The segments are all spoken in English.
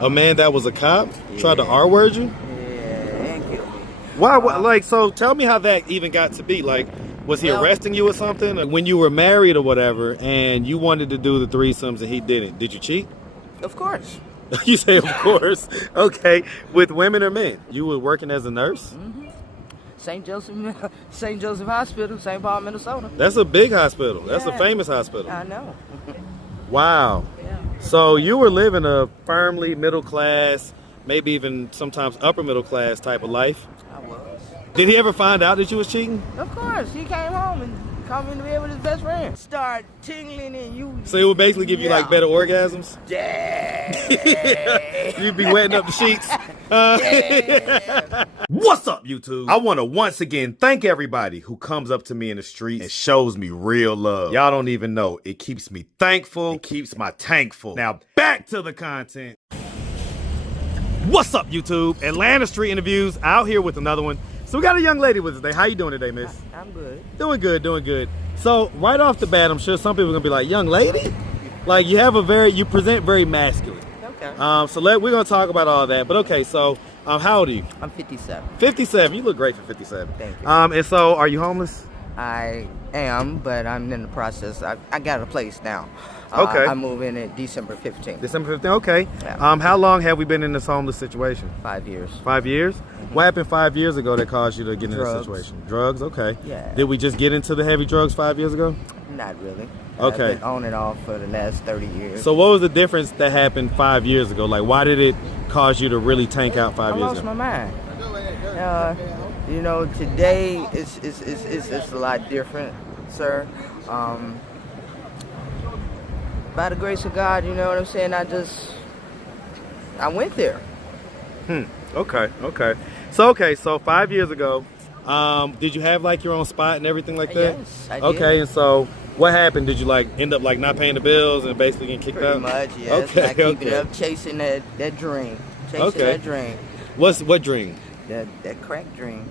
A man that was a cop tried to R-word you? Yeah, and kill me. Why? Like, so tell me how that even got to be. Like, was he arresting you or something? Like, when you were married or whatever, and you wanted to do the threesomes and he didn't, did you cheat? Of course. You say, of course. Okay. With women or men? You were working as a nurse? Mm-hmm. St. Joseph Hospital, St. Paul, Minnesota. That's a big hospital. That's a famous hospital. I know. Wow. Yeah. So you were living a firmly middle class, maybe even sometimes upper middle class type of life. I was. Did he ever find out that you was cheating? Of course. He came home and called me to bed with his best friend. Start tingling and you. So it would basically give you like better orgasms? Yeah. You'd be wetting up the sheets. Yeah. What's up, YouTube? I want to once again thank everybody who comes up to me in the street and shows me real love. Y'all don't even know. It keeps me thankful. It keeps my tank full. Now back to the content. What's up, YouTube? Atlanta Street Interviews out here with another one. So we got a young lady with us today. How you doing today, miss? I'm good. Doing good, doing good. So right off the bat, I'm sure some people are gonna be like, young lady? Like you present very masculine. Okay. So we're gonna talk about all that. But okay, so how old are you? I'm 57. 57. You look great for 57. Thank you. And so are you homeless? I am, but I'm in the process. I got a place now. Okay. I move in at December 15th. December 15th. Okay. Yeah. How long have we been in this homeless situation? 5 years. 5 years? Mm-hmm. What happened 5 years ago that caused you to get in this Drugs. situation? Drugs. Okay. Yeah. Did we just get into the heavy drugs 5 years ago? Not really. Okay. I've been on and off for the last 30 years. So what was the difference that happened 5 years ago? Like, why did it cause you to really tank out 5 I years lost ago? my mind. You know, today it's a lot different, sir. By the grace of God, you know what I'm saying? I went there. Okay. So 5 years ago, did you have like your own spot and everything like that? Yes, I did. Okay, and so what happened? Did you like end up like not paying the bills and basically getting kicked out? Pretty much, yes. Okay, I keep okay. it up, chasing that dream. Chasing Okay. that dream. What dream? That crack dream.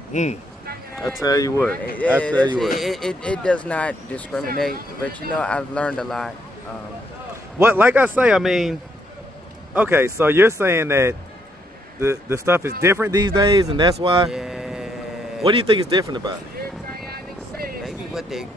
I tell you what. It does not discriminate, but you know, I've learned a lot. Like I say, I mean, okay, so you're saying that the stuff is different these days, and that's why? Yeah. What do you think is different about it? Maybe what they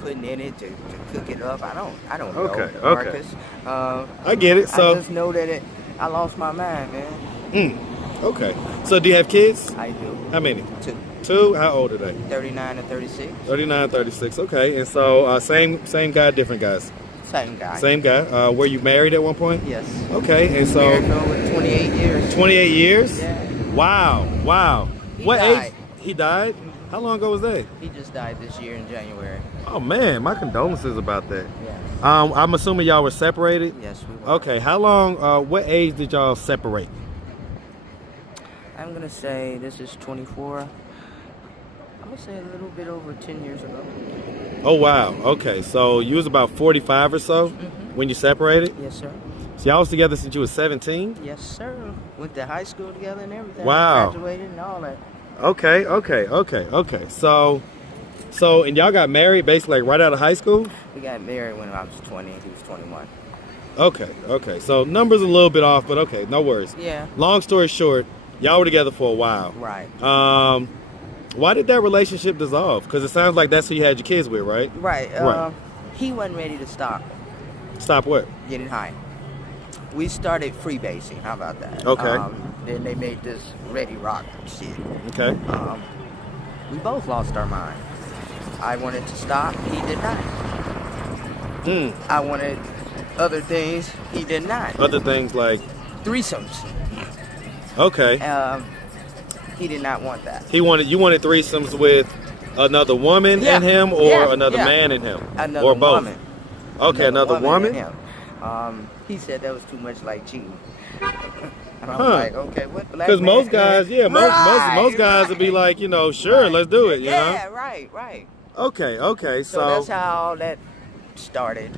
putting in it to cook it up. I don't know. Okay. Marcus. I get it. So I just know that I lost my mind, man. Okay. So do you have kids? I do. How many? 2. 2? How old are they? 39 and 36. 39, 36. Okay. And so same guy, different guys? Same guy. Same guy. Were you married at one point? Yes. Okay. And so Married for over 28 years. 28 years? Yeah. Wow. What died. age? He died? How long ago was that? He just died this year in January. Oh man, my condolences about that. Yeah. I'm assuming y'all were separated? Yes, we were. Okay. How long, what age did y'all separate? I'm going to say this is 24. I'm going to say a little bit over 10 years ago. Oh wow. Okay. So you was about 45 or so when you separated? Yes, sir. So y'all was together since you was 17? Yes, sir. Went to high school together and everything. Wow. Graduated and all that. Okay. So and y'all got married basically like right out of high school? We got married when I was 20. He was 21. Okay. So numbers a little bit off, but okay, no worries. Yeah. Long story short, y'all were together for a while. Right. Why did that relationship dissolve? Because it sounds like that's who you had your kids with, right? Right. Right. He wasn't ready to stop Stop what? getting high. We started freebasing. How about that? Okay. Then they made this Ready Rock shit. Okay. We both lost our minds. I wanted to stop. He did not. I wanted other things. He did not. Other things like? Threesomes. Okay. He did not want that. You wanted threesomes with another woman and him, or another man and him, Another or both. woman. Okay, another woman. And him. He said that was too much like cheating. And I'm like, okay, what? Because most guys, most guys would be like, you know, sure, let's do it. You know? Right. Okay. So that's how that started.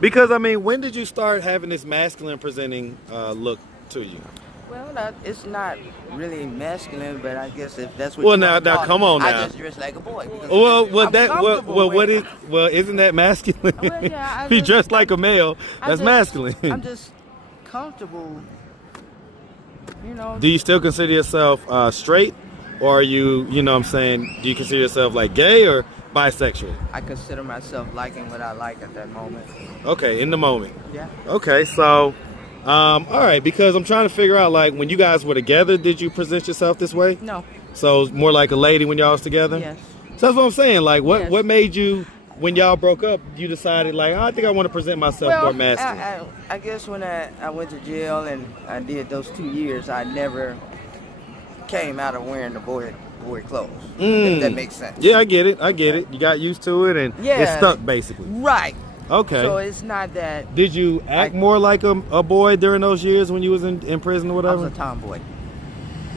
Because I mean, when did you start having this masculine presenting look to you? Well, it's not really masculine, but I guess if that's what. Well, now, come on now. I just dress like a boy. Isn't that masculine? Well, yeah, if you dress like a male, that's masculine. I'm just comfortable you know. Do you still consider yourself straight, or are you, you know what I'm saying, do you consider yourself like gay or bisexual? I consider myself liking what I like at that moment. Okay, in the moment. Yeah. Okay, so, all right, because I'm trying to figure out, like, when you guys were together, did you present yourself this way? No. So it's more like a lady when y'all was together? Yes. So that's what I'm saying. Like, Yes. what made you, when y'all broke up, you decided, like, I think I want to present myself more masculine? I guess when I went to jail and I did those 2 years, I never came out of wearing the boy clothes. If that makes sense. Yeah, I get it. You got used to it, and it stuck, basically. Right. Okay. So it's not that. Did you act more like a boy during those years when you was in prison or I whatever? was a tomboy.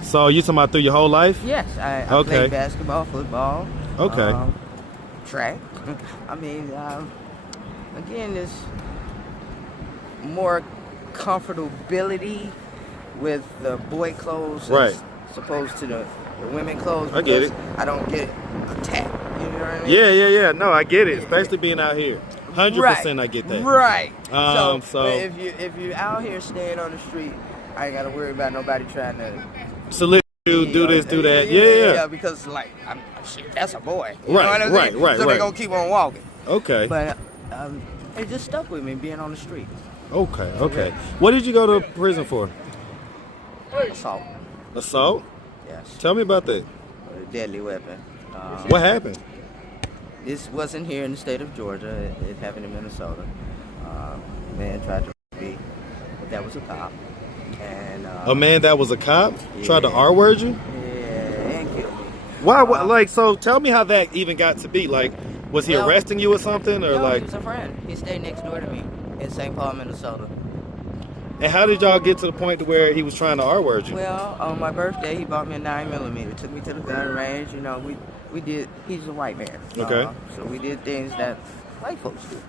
So you talking about through your whole life? Yes, I played basketball, football. Okay. Track. I mean, again, there's more comfortability with the boy clothes Right. as opposed to the women clothes. I get it. I don't get attacked. You know what I mean? Yeah. No, I get it. Especially being out here. 100% I get that. Right. So but if you're out here staying on the street, I ain't got to worry about nobody trying to salute you, do this, do that. Yeah. Because like, shit, that's a boy. You know what I'm saying? Right. So they gonna keep on walking. Okay. But it just stuck with me being on the street. Okay. What did you go to prison for? Assault? Yes. Tell me about that. A deadly weapon. What happened? This wasn't here in the state of Georgia. It happened in Minnesota. Man tried to me, but that was a cop. And a man that was a cop tried to R-word you? Yeah, and killed me. Why? Like, so tell me how that even got to be. Like, was he arresting you or something, or no, like? He was a friend. He stayed next door to me in St. Paul, Minnesota. And how did y'all get to the point to where he was trying to R-word you? Well, on my birthday, he bought me a 9mm. Took me to the gun range. You know, we did. He's a white man. Okay. So we did things that white folks do.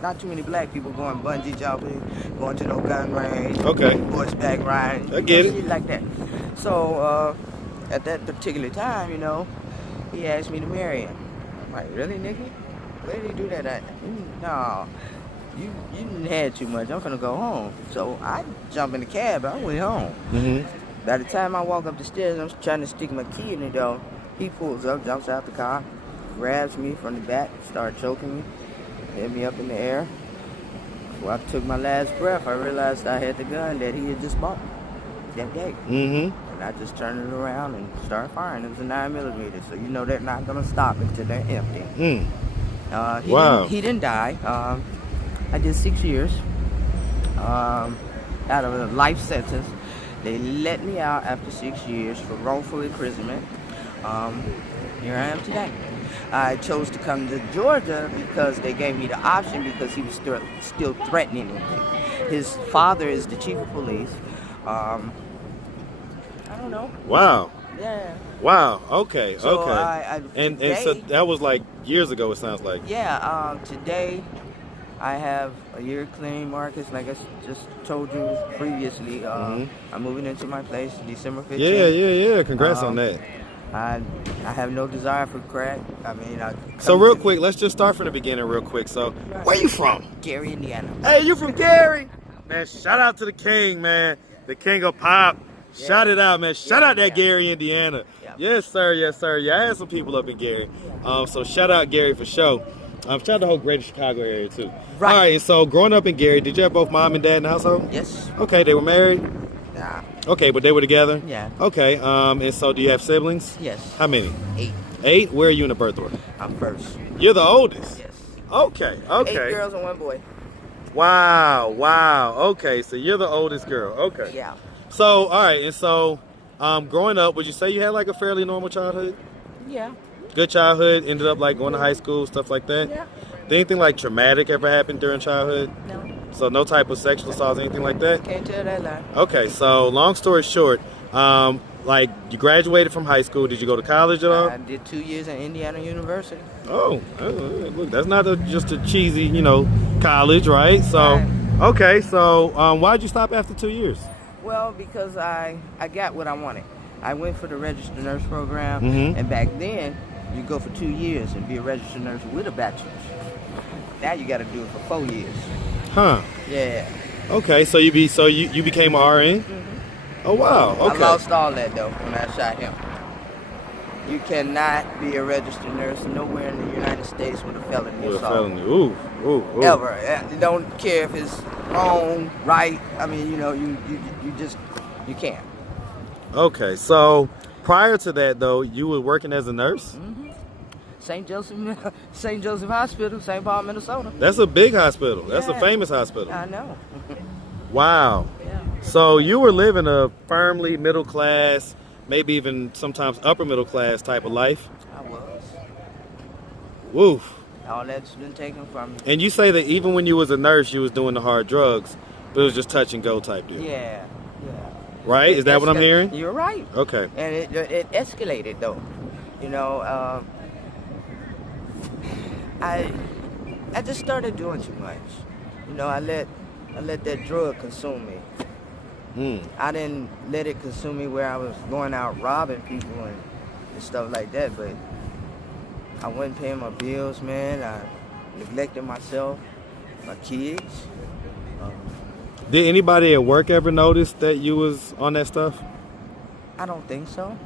Not too many black people going bungee jumping, going to no gun range. Okay. Horseback riding. I get it. Shit like that. So at that particular time, you know, he asked me to marry him. I'm like, really, nigga? Where did he do that at? No. You didn't had too much. I'm finna go home. So I jumped in the cab. I went home. Mm-hmm. By the time I walk up the stairs, I'm trying to stick my key in the door. He pulls up, jumps out the car, grabs me from the back, started choking me, hit me up in the air. When I took my last breath, I realized I had the gun that he had just bought that day. Mm-hmm. And I just turned it around and started firing. It was a 9mm, so you know they're not gonna stop until they're empty. Wow. He didn't die. I did 6 years out of a life sentence. They let me out after 6 years for wrongful imprisonment. Here I am today. I chose to come to Georgia because they gave me the option because he was still threatening me. His father is the chief of police. I don't know. Wow. Yeah. Wow. Okay. So okay. And so that was like years ago. It sounds like. Yeah. Today, I have a year clean, Marcus. Like I just told you previously, I'm moving into my place December 15th. Yeah. Congrats on that. I have no desire for crack. I mean, so real quick, let's just start from the beginning real quick. So, where you from? Gary, Indiana. Hey, you from Gary? Man, shout out to the king, man. The king of pop. Yeah. Shout it out, man. Shout out that Gary, Indiana. Yeah. Yes, sir. Yeah, I had some people up in Gary. So shout out Gary for sure. Shout out the whole greater Chicago area too. Right. All right, so growing up in Gary, did you have both mom and dad in the household? Yes. Okay, they were married? Nah. Okay, but they were together? Yeah. Okay, and so do you have siblings? Yes. How many? 8. 8? Where are you in the birth order? I'm first. You're the oldest? Yes. Okay. 8 girls and 1 boy. Wow. Okay, so you're the oldest girl. Okay. Yeah. So, all right, and so growing up, would you say you had like a fairly normal childhood? Yeah. Good childhood, ended up like going to high school, stuff like that? Yeah. Did anything like traumatic ever happen during childhood? No. So no type of sexual assault, anything like that? Can't tell that lie. Okay, so long story short, like you graduated from high school. Did you go to college at all? I did 2 years at Indiana University. Oh, look, that's not just a cheesy, college, right? So, Right. Okay, so why'd you stop after 2 years? Well, because I got what I wanted. I went for the registered nurse program, Mm-hmm. and back then, you go for 2 years and be a registered nurse with a bachelor's. Now you got to do it for 4 years. Huh. Yeah. Okay, so you became an RN? Oh wow. Okay. I lost all that though when I shot him. You cannot be a registered nurse nowhere in the United States with a felony With a assault. felony. Ooh. Ever. You don't care if it's wrong, right. I mean, you know, you can't. Okay, so prior to that though, you were working as a nurse? St. Joseph Hospital, St. Paul, Minnesota. That's a big hospital. That's a Yeah. famous hospital. I know. Wow. Yeah. So you were living a firmly middle class, maybe even sometimes upper middle class type of life. I was. Woof. All that's been taken from me. And you say that even when you was a nurse, you was doing the hard drugs, but it was just touch and go type deal. Yeah. Right? Is that what I'm hearing? You're right. Okay. And it escalated though. You know, I just started doing too much. You know, I let that drug consume me. I didn't let it consume me where I was going out robbing people and stuff like that, but I wasn't paying my bills, man. I neglected myself, my kids. Did anybody at work ever notice that you was on that stuff? I don't think so.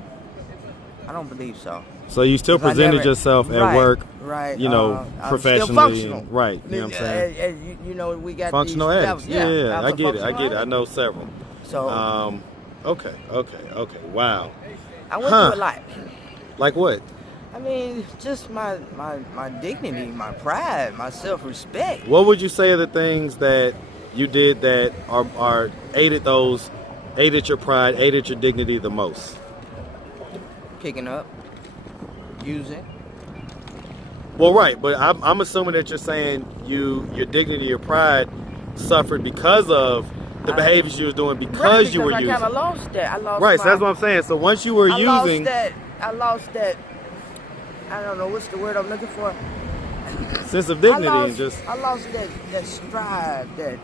I don't believe so. So you still presented yourself at work, right? You know, professionally, still functional. Right? You know what I'm saying? You know, we got functional these addicts. levels. Yeah, I get it. I know several. So, okay. Wow. I went through a lot. Like what? I mean, just my dignity, my pride, my self-respect. What would you say are the things that you did that are aided your pride, aided your dignity the most? Picking up, using. Well, right, but I'm assuming that you're saying your dignity, your pride suffered because of the behaviors you was doing because you were using. I kind of lost that. Right, so that's what I'm saying. So once you were using, I lost that. I don't know what's the word I'm looking for. Sense of dignity I lost that stride that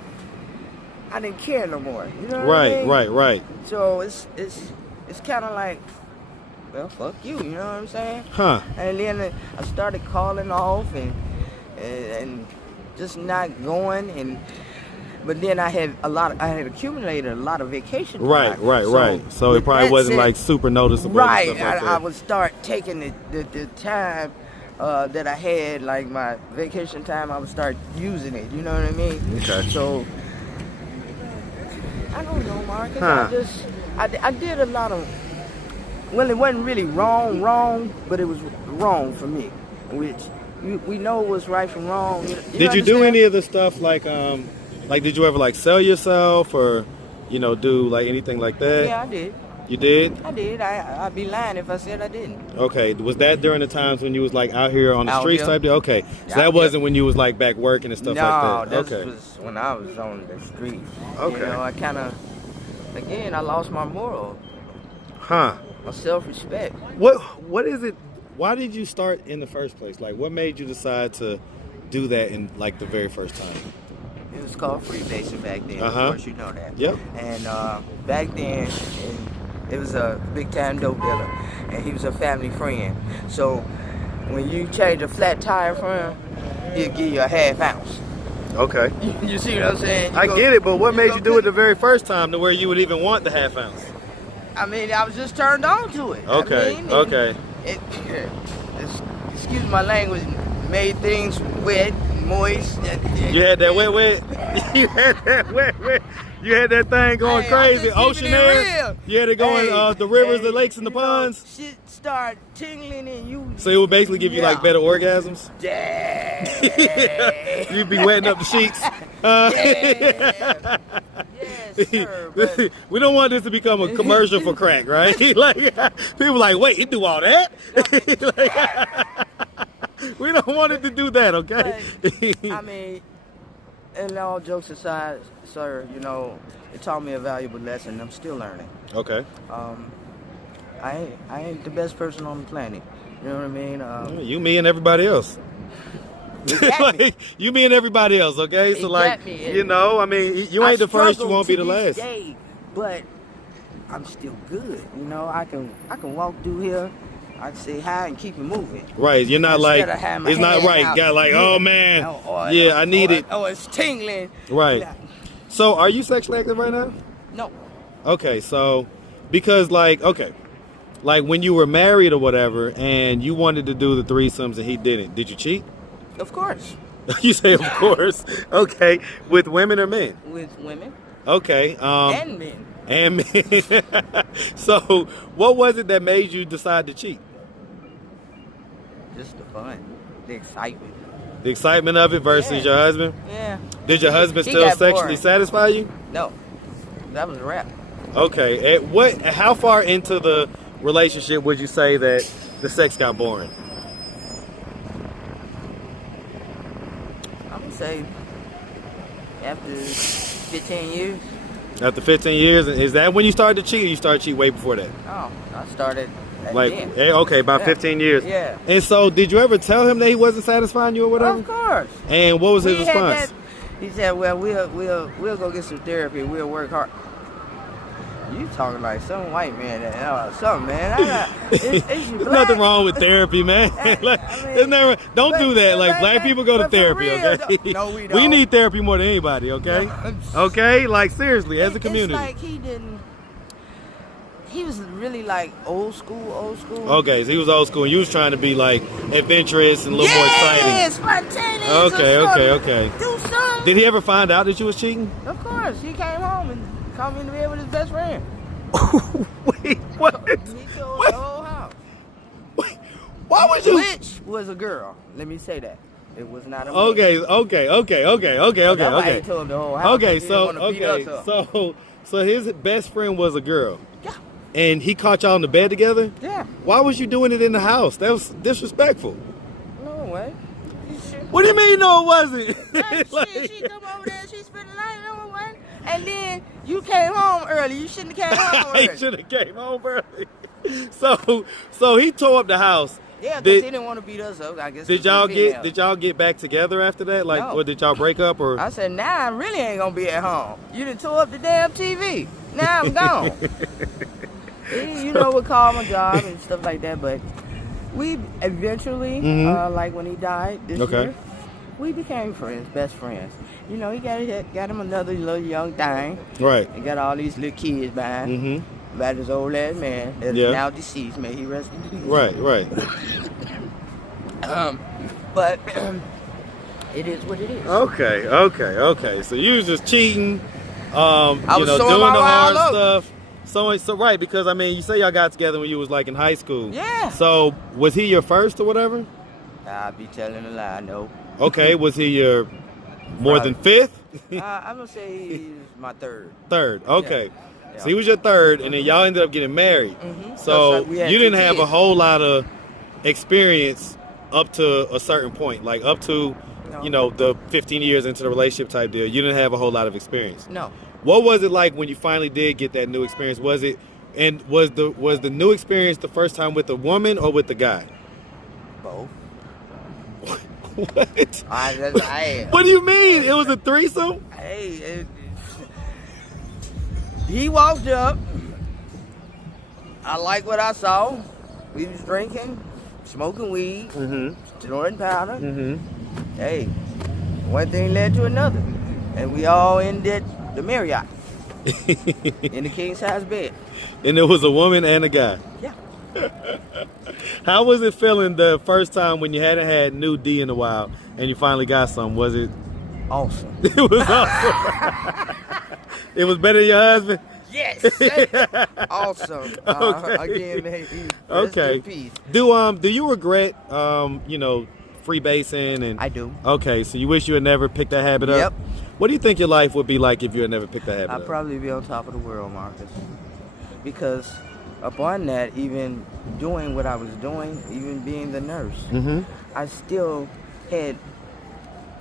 I didn't care no more. You know what I mean? Right. So it's kind of like, well, fuck you. You know what I'm saying? Huh? And then I started calling off and just not going But then I had accumulated a lot of vacation time. Right. So it probably wasn't like super noticeable. Right. And stuff like that. I would start taking the time that I had, like my vacation time, I would start using it. You know what I mean? Okay. So I don't know, Marcus. I did a lot of. Well, it wasn't really wrong, but it was wrong for me, which we know was right from wrong. Did you do any of the stuff like did you ever like sell yourself or, do like anything like that? Yeah, I did. You did? I did. I'd be lying if I said I didn't. Okay. Was that during the times when you was like out here on the streets type deal? Okay. So Yeah, that wasn't when you was like back working and stuff like that? No, Okay. this was when I was on the street. Okay. You know, I kind of, again, I lost my moral. Huh. My self-respect. What is it? Why did you start in the first place? Like, what made you decide to do that in like the very first time? It was called freebasing back then. Of course, you know that. Yep. And back then, it was a big-time dope dealer, and he was a family friend. So when you change a flat tire for him, he'll give you a half ounce. Okay. You see what I'm saying? I get it, but what made you do it the very first time to where you would even want the half ounce? I mean, I was just turned on to it. Okay. I mean, Okay. Excuse my language, made things wet, moist. You had that wet. You had that wet. You had that thing going crazy. Ocean air. You had it going the rivers, the lakes, and the ponds. Shit start tingling and you. So it would basically give you like better orgasms. Yeah. You'd be wetting up the sheets. Yes, sir. But We don't want this to become a commercial for crack, right? Like people like, wait, it do all that? We don't want it to do that, okay? But, I mean, and all jokes aside, sir, it taught me a valuable lesson. I'm still learning. Okay. I ain't the best person on the planet. You know what I mean? You, me, and everybody else. Like, you, me, and everybody else, okay? So, like, I mean, you ain't the first, you won't be the last. Day, but I'm still good. I can walk through here. I can say hi and keep it moving. Right, you're not like, it's not right. Got like, oh man, I need it. Oh, it's tingling. Right. So, are you sexually active right now? No. Okay, so because like when you were married or whatever, and you wanted to do the threesomes and he didn't, did you cheat? Of course. You say of course. Okay, with women or men? With women. Okay. And men. And men. So, what was it that made you decide to cheat? Just the fun, the excitement. The excitement of it versus your husband? Yeah. Did your husband He still got sexually boring. satisfy you? No. That was a wrap. Okay. How far into the relationship would you say that the sex got boring? I'm gonna say after 15 years. After 15 years, is that when you started to cheat, or you started to cheat way before that? Oh, I started at Like, then. okay, about 15 years. Yeah. And so, did you ever tell him that he wasn't satisfying you or whatever? Of course. And what was his We had response? He said, "Well, we'll go get some therapy. We'll work hard." You talking like some white man? Something, man. It's There's black. nothing wrong with therapy, man. Like, don't do that. Like, black people go to but for therapy, real, okay? no, we We don't. need therapy more than anybody, okay? No. Okay, like seriously, as a It's community. like he was really like old school. Okay, so he was old school. And you was trying to be like adventurous and a little more exciting. Spontaneous. Okay. Do something. Did he ever find out that you was cheating? Of course, he came home and called me in the bed with his best friend. Wait, what? He told the whole house. Wait, why would you? Which was a girl. Let me say that. It was not a man. Okay. That's why he told the whole house. Okay, He didn't wanna beat us up. so his best friend was a girl. Yeah. And he caught y'all in the bed together? Yeah. Why was you doing it in the house? That was disrespectful. No way. What do you mean no it wasn't? She come over there, she spent the night, no one. And then you came home early. You shouldn't have came home He early. should have came home early. So he tore up the house. Yeah, because he didn't want to beat us up. I guess. Did y'all get back together after that? Like, No. or did y'all break up? Or I said, nah, I really ain't gonna be at home. You done tore up the damn TV. Now I'm gone. You know, we call my job and stuff like that, but we eventually, like when he died this year, we became friends, best friends. You know, he got him another little young thing. Right. He got all these little kids behind. About his old ass man that is now deceased. May he rest in peace. Right. But it is what it is. Okay. So you was just cheating, was doing the showing my hard wild stuff. So right, because I mean, you say y'all got together when you was like in high school. Yeah. So was he your first or whatever? I'll be telling a lie, no. Okay, was he your more than fifth? I'm gonna say he's my third. Third. Okay. Yeah. So he was your third, and then y'all ended up getting married. So we had you didn't two have a kids. whole lot of experience up to a certain point, like up to, the 15 years into the relationship type deal. You didn't have a whole lot of experience. No. What was it like when you finally did get that new experience? Was the new experience the first time with the woman or with the guy? Both. What? What What do you mean? It was a threesome? Hey, he walked up. I like what I saw. We was drinking, smoking weed, snorting powder. Hey, one thing led to another, and we all ended the Marriott in the king size bed. And it was a woman and a guy. Yeah. How was it feeling the first time when you hadn't had new D in a while and you finally got some? Was it? Awesome. It was awesome. It was better than your husband? Yes. Awesome. Again, maybe. Okay. Do you regret freebasing and I do. Okay, so you wish you had never picked that habit up? Yep. What do you think your life would be like if you had never picked that habit I'd up? probably be on top of the world, Marcus. Because upon that, even doing what I was doing, even being the nurse, I still had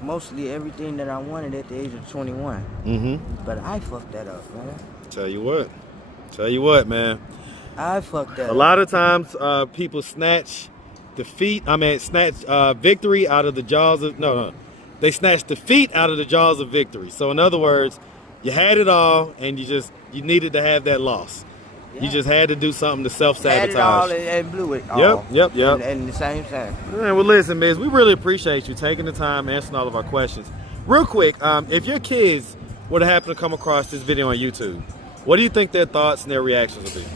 mostly everything that I wanted at the age of 21. But I fucked that up, man. Tell you what, man. I fucked that A up. lot of times people snatch victory out of the jaws of they snatch defeat out of the jaws of victory. So in other words, you had it all and you needed to have that loss. Yeah. You just had to do something to self-sabotage. Had it all and blew it all. Yep. And the same thing. All right, well, listen, Miz, we really appreciate you taking the time answering all of our questions. Real quick, if your kids were to happen to come across this video on YouTube, what do you think their thoughts and their reactions will be?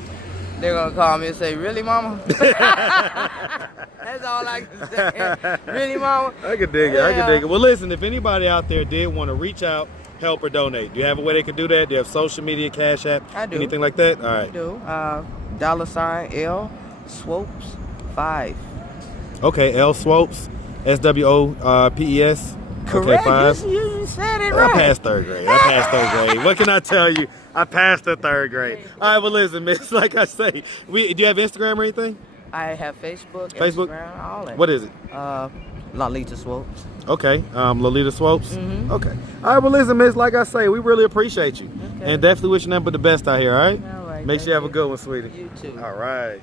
They're gonna call me and say, "Really, mama?" That's all I can say. Really, mama? I can dig it. I can dig it. Well, listen, if anybody out there did want to reach out, help, or donate, do you have a way they can do that? Do you have social media, Cash App, I do. anything like that? All right. I do. $L_Swopes5. Okay, L Swopes, SWOPES. Correct. Okay, 5. You said it right. I passed third grade. What can I tell you? I passed the third grade. All right, well, listen, miss, like I say, do you have Instagram or anything? I have Facebook, Instagram, all that. What is it? Lolita Swopes. Okay, Lolita Swopes. Mm-hmm. Okay. All right, well, listen, miss, like I say, we really appreciate you. Okay. And definitely wishing nothing but the best out here, all right? All right. Make sure you have a good one, sweetie. You too. All right.